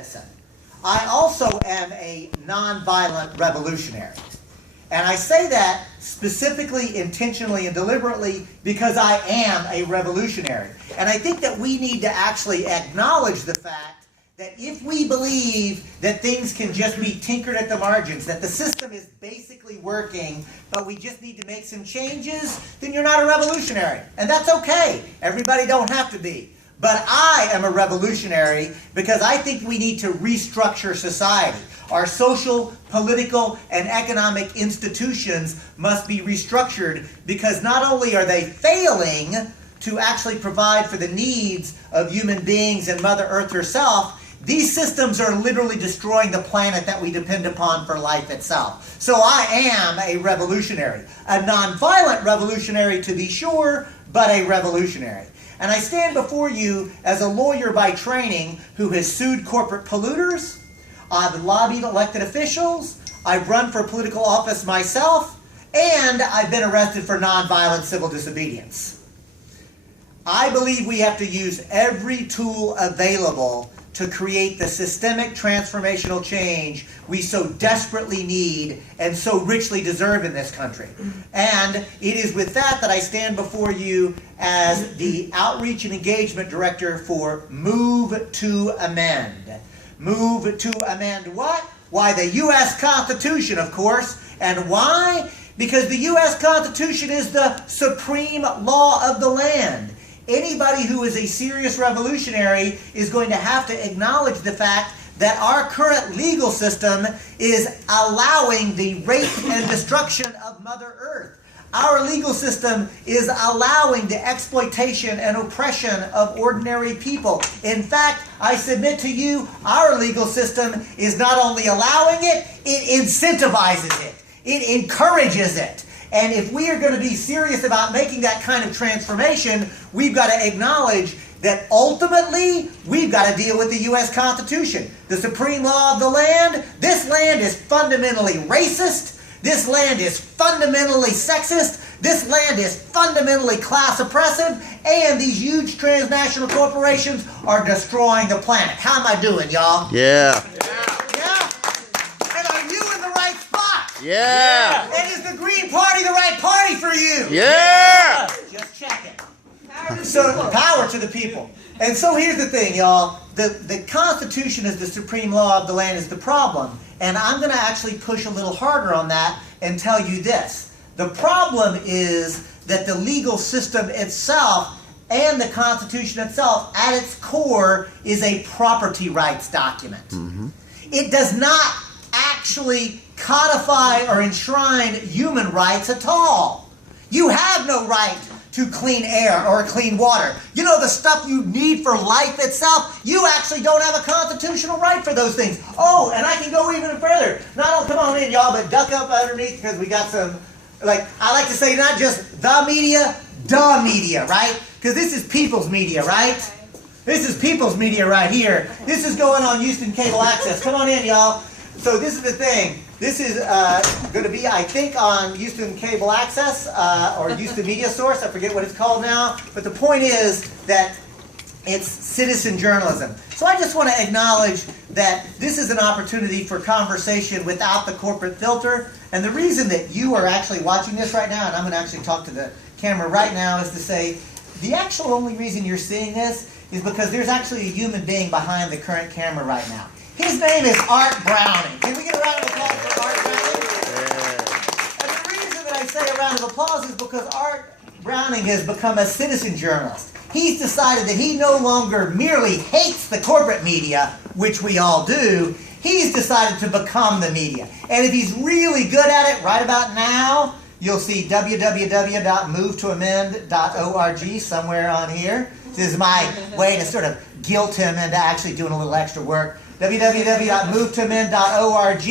Listen, I also am a nonviolent revolutionary. And I say that specifically, intentionally, and deliberately because I am a revolutionary. And I think that we need to actually acknowledge the fact that if we believe that things can just be tinkered at the margins, that the system is basically working, but we just need to make some changes, then you're not a revolutionary. And that's okay. Everybody don't have to be. But I am a revolutionary because I think we need to restructure society. Our social, political, and economic institutions must be restructured because not only are they failing to actually provide for the needs of human beings and Mother Earth herself, these systems are literally destroying the planet that we depend upon for life itself. So I am a revolutionary. A nonviolent revolutionary to be sure, but a revolutionary. And I stand before you as a lawyer by training who has sued corporate polluters, I've lobbied elected officials, I've run for political office myself, and I've been arrested for nonviolent civil disobedience. I believe we have to use every tool available to create the systemic transformational change we so desperately need and so richly deserve in this country. And it is with that I stand before you as the Outreach and Engagement Director for Move to Amend. Move to amend what? Why, the U.S. Constitution, of course. And why? Because the U.S. Constitution is the supreme law of the land. Anybody who is a serious revolutionary is going to have to acknowledge the fact that our current legal system is allowing the rape and destruction of Mother Earth. Our legal system is allowing the exploitation and oppression of ordinary people. In fact, I submit to you, our legal system is not only allowing it, it incentivizes it. It encourages it. And if we are going to be serious about making that kind of transformation, we've got to acknowledge that ultimately, we've got to deal with the U.S. Constitution. The supreme law of the land. This land is fundamentally racist. This land is fundamentally sexist. This land is fundamentally class oppressive. And these huge transnational corporations are destroying the planet. How am I doing, y'all? Yeah. Yeah? And are you in the right spot? Yeah. And is the Green Party the right party for you? Yeah. Just checking. So, power to the people. And so here's the thing, y'all. The Constitution as the supreme law of the land is the problem. And I'm going to actually push a little harder on that and tell you this. The problem is that the legal system itself and the Constitution itself, at its core, is a property rights document. Mm-hmm. It does not actually codify or enshrine human rights at all. You have no right to clean air or clean water. You know, the stuff you need for life itself, you actually don't have a constitutional right for those things. Oh, and I can go even further. Come on in, y'all, but duck up underneath because we got some, I like to say not just the media, right? Because this is people's media, right? This is people's media right here. This is going on Houston Cable Access. Come on in, y'all. So this is the thing. This is going to be, I think, on Houston Cable Access or Houston Media Source. I forget what it's called now. But the point is that it's citizen journalism. So I just want to acknowledge that this is an opportunity for conversation without the corporate filter. And the reason that you are actually watching this right now, and I'm going to actually talk to the camera right now, is to say the actual only reason you're seeing this is because there's actually a human being behind the current camera right now. His name is Art Browning. Can we get a round of applause for Art Browning? Yeah. And the reason that I say a round of applause is because Art Browning has become a citizen journalist. He's decided that he no longer merely hates the corporate media, which we all do. He's decided to become the media. And if he's really good at it right about now, you'll see www.movetoamend.org somewhere on here. This is my way to sort of guilt him into actually doing a little extra work. www.movetoamend.org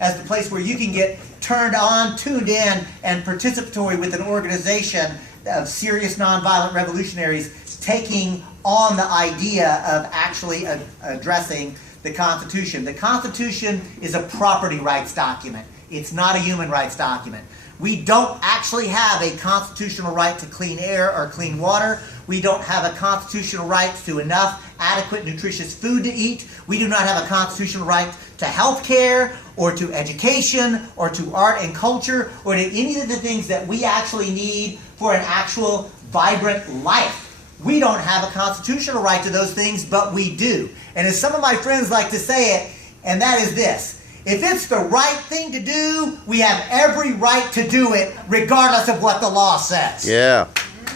as the place where you can get turned on, tuned in, and participatory with an organization of serious nonviolent revolutionaries taking on the idea of actually addressing the Constitution. The Constitution is a property rights document. It's not a human rights document. We don't actually have a constitutional right to clean air or clean water. We don't have a constitutional right to enough adequate, nutritious food to eat. We do not have a constitutional right to health care or to education or to art and culture or to any of the things that we actually need for an actual vibrant life. We don't have a constitutional right to those things, but we do. And as some of my friends like to say it, and that is this: if it's the right thing to do, we have every right to do it, regardless of what the law says. Yeah.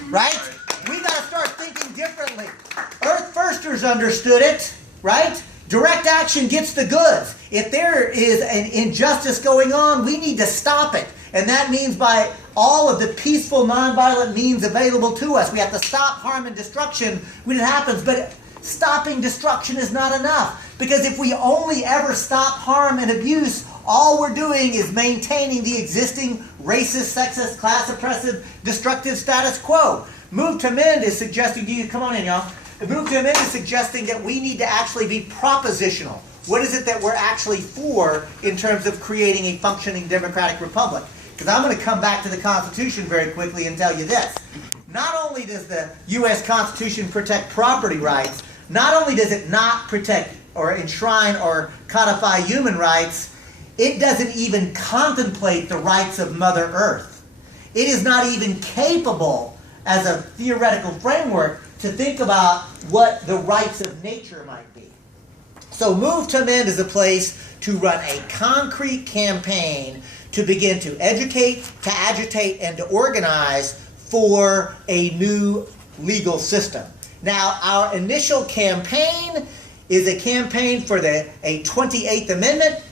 Right? We got to start thinking differently. Earth Firsters understood it, right? Direct action gets the goods. If there is an injustice going on, we need to stop it. And that means by all of the peaceful, nonviolent means available to us. We have to stop harm and destruction when it happens. But stopping destruction is not enough. Because if we only ever stop harm and abuse, all we're doing is maintaining the existing racist, sexist, class oppressive, destructive status quo. Move to Amend is suggesting to you, come on in y'all. Move to Amend is suggesting that we need to actually be propositional. What is it that we're actually for in terms of creating a functioning democratic republic? Because I'm going to come back to the Constitution very quickly and tell you this. Not only does the U.S. Constitution protect property rights, not only does it not protect or enshrine or codify human rights, it doesn't even contemplate the rights of Mother Earth. It is not even capable, as a theoretical framework, to think about what the rights of nature might be. So Move to Amend is a place to run a concrete campaign to begin to educate, to agitate, and to organize for a new legal system. Now, our initial campaign is a campaign for a 28th Amendment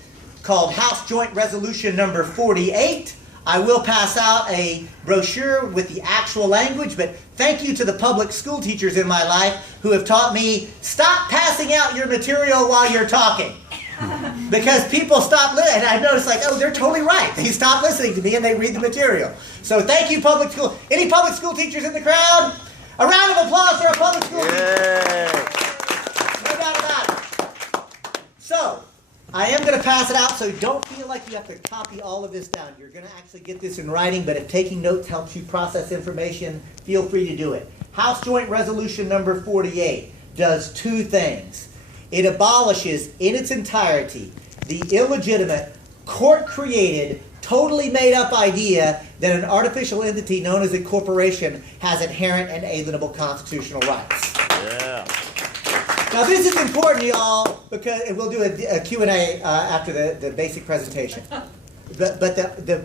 called House Joint Resolution number 48. I will pass out a brochure with the actual language, but thank you to the public school teachers in my life who have taught me, stop passing out your material while you're talking. Because people stop listening, and I noticed like, oh, they're totally right. They stop listening to me and they read the material. So thank you, public school. Any public school teachers in the crowd? A round of applause for our public school teachers. No doubt about it. So, I am going to pass it out, so don't feel like you have to copy all of this down. You're going to actually get this in writing, but if taking notes helps you process information, feel free to do it. House Joint Resolution number 48 does two things. It abolishes in its entirety the illegitimate, court-created, totally made-up idea that an artificial entity known as a corporation has inherent and alienable constitutional rights. Yeah. Now this is important, y'all, because we'll do a Q&A after the basic presentation. But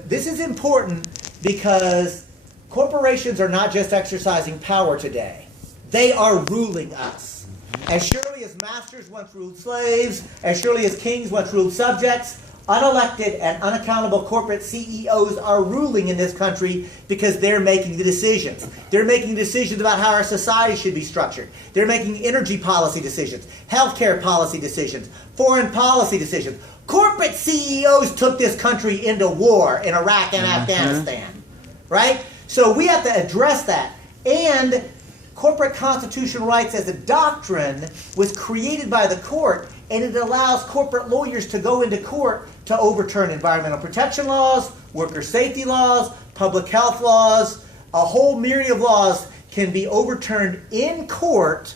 this is important because corporations are not just exercising power today. They are ruling us. As surely as masters once ruled slaves, as surely as kings once ruled subjects, unelected and unaccountable corporate CEOs are ruling in this country because they're making the decisions. They're making decisions about how our society should be structured. They're making energy policy decisions, healthcare policy decisions, foreign policy decisions. Corporate CEOs took this country into war in Iraq and Afghanistan, right? So we have to address that. And corporate constitutional rights as a doctrine was created by the court, and it allows corporate lawyers to go into court to overturn environmental protection laws, worker safety laws, public health laws. A whole myriad of laws can be overturned in court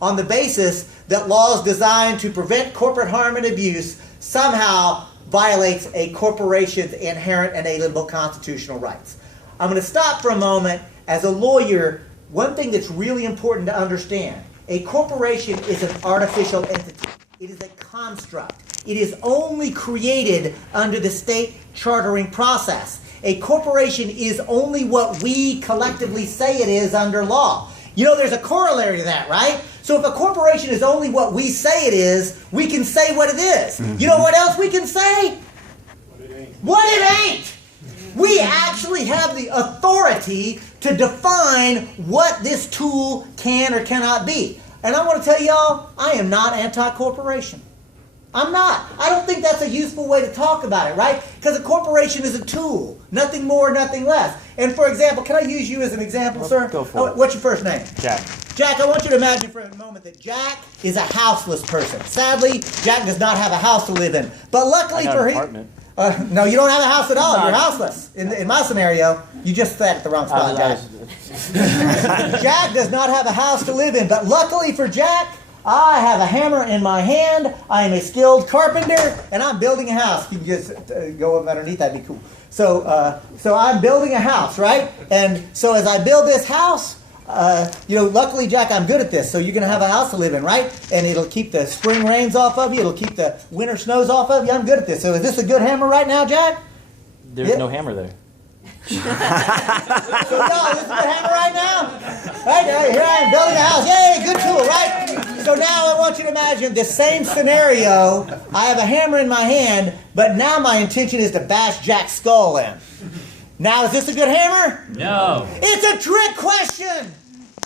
on the basis that laws designed to prevent corporate harm and abuse somehow violates a corporation's inherent and alienable constitutional rights. I'm going to stop for a moment. As a lawyer, one thing that's really important to understand, a corporation is an artificial entity. It is a construct. It is only created under the state chartering process. A corporation is only what we collectively say it is under law. You know, there's a corollary to that, right? So if a corporation is only what we say it is, we can say what it is. You know what else we can say? What it ain't. What it ain't. We actually have the authority to define what this tool can or cannot be. And I want to tell y'all, I am not anti-corporation. I'm not. I don't think that's a useful way to talk about it, right? Because a corporation is a tool. Nothing more, nothing less. And for example, can I use you as an example, sir? Go for it. What's your first name? Jack. Jack, I want you to imagine for a moment that Jack is a houseless person. Sadly, Jack does not have a house to live in. But luckily for him... apartment. No, you don't have a house at all. You're houseless. In my scenario, you just sat at the wrong spot, Jack. Jack does not have a house to live in, but luckily for Jack, I have a hammer in my hand. I am a skilled carpenter, and I'm building a house. You can just go up underneath. That'd be cool. So I'm building a house, right? And so as I build this house, luckily, Jack, I'm good at this. So you're going to have a house to live in, right? And it'll keep the spring rains off of you. It'll keep the winter snows off of you. I'm good at this. So is this a good hammer right now, Jack? There's no hammer there. So, y'all, this is a good hammer right now? Right, here I am building a house. Yay, good tool, right? So now I want you to imagine the same scenario. I have a hammer in my hand, but now my intention is to bash Jack's skull in. Now, is this a good hammer? No. It's a trick question.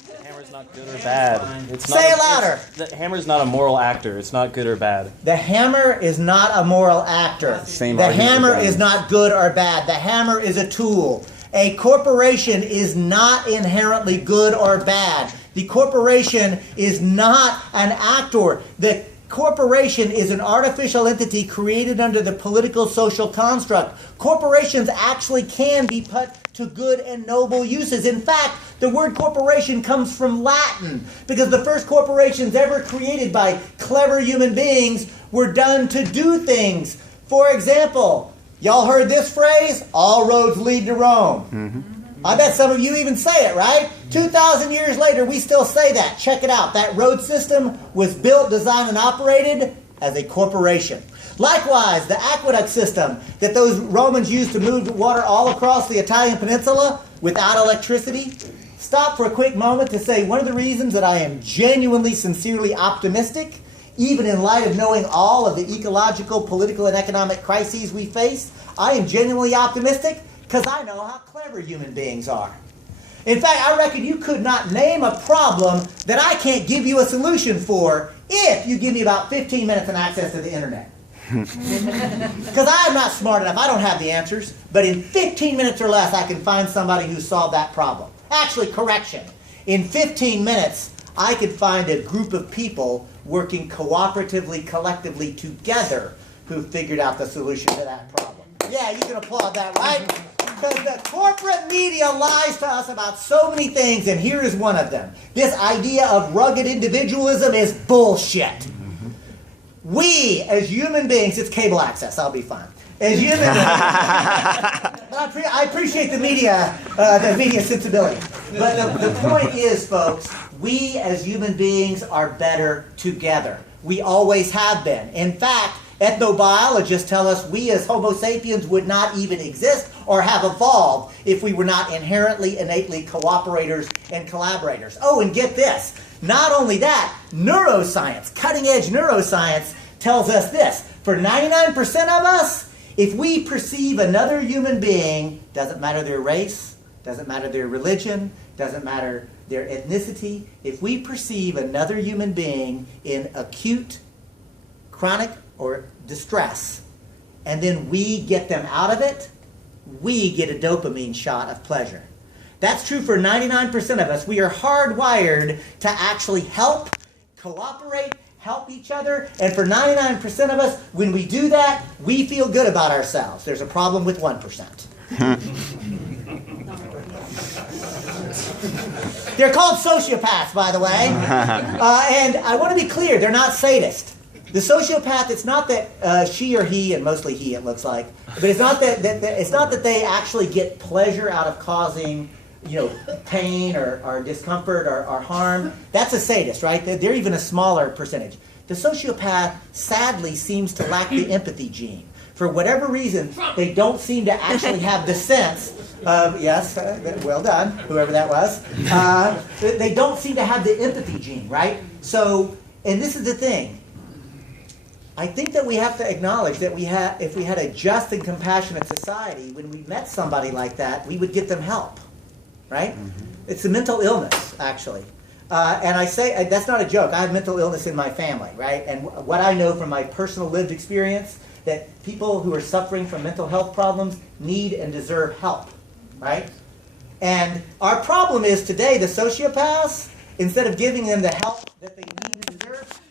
The hammer's not good or bad. Say it louder. The hammer's not a moral actor. It's not good or bad. The hammer is not a moral actor. The hammer is not good or bad. The hammer is a tool. A corporation is not inherently good or bad. The corporation is not an actor. The corporation is an artificial entity created under the political social construct. Corporations actually can be put to good and noble uses. In fact, the word corporation comes from Latin because the first corporations ever created by clever human beings were done to do things. For example, y'all heard this phrase, all roads lead to Rome. Mm-hmm. I bet some of you even say it, right? 2,000 years later, we still say that. Check it out. That road system was built, designed, and operated as a corporation. Likewise, the aqueduct system that those Romans used to move water all across the Italian peninsula without electricity. Stop for a quick moment to say one of the reasons that I am genuinely, sincerely optimistic, even in light of knowing all of the ecological, political, and economic crises we face, I am genuinely optimistic because I know how clever human beings are. In fact, I reckon you could not name a problem that I can't give you a solution for if you give me about 15 minutes and access to the internet. Because I'm not smart enough. I don't have the answers. But in 15 minutes or less, I can find somebody who solved that problem. Actually, correction. In 15 minutes, I could find a group of people working cooperatively, collectively together who figured out the solution to that problem. Yeah, you can applaud that, right? Because the corporate media lies to us about so many things, and here is one of them. This idea of rugged individualism is bullshit. We, as human beings, it's cable access, I'll be fine. As human beings, I appreciate the media sensibility. But the point is, folks, we as human beings are better together. We always have been. In fact, ethnobiologists tell us we as Homo sapiens would not even exist or have evolved if we were not inherently, innately cooperators and collaborators. Oh, and get this. Not only that, neuroscience, cutting-edge neuroscience, tells us this. For 99% of us, if we perceive another human being, doesn't matter their race, doesn't matter their religion, doesn't matter their ethnicity, if we perceive another human being in acute, chronic, or distress, and then we get them out of it, we get a dopamine shot of pleasure. That's true for 99% of us. We are hardwired to actually help, cooperate, help each other, and for 99% of us, when we do that, we feel good about ourselves. There's a problem with 1%. They're called sociopaths, by the way. And I want to be clear, they're not sadists. The sociopath, it's not that she or he, and mostly he it looks like, but it's not that they actually get pleasure out of causing pain or discomfort or harm. That's a sadist, right? They're even a smaller percentage. The sociopath sadly seems to lack the empathy gene. For whatever reason, they don't seem to actually have the sense of, yes, well done, whoever that was. They don't seem to have the empathy gene, right? So, and this is the thing. I think that we have to acknowledge that if we had a just and compassionate society, when we met somebody like that, we would get them help, right? Mm-hmm. It's a mental illness, actually. And I say, that's not a joke. I have mental illness in my family, right? And what I know from my personal lived experience, that people who are suffering from mental health problems need and deserve help, right? And our problem is today, the sociopaths, instead of giving them the help that they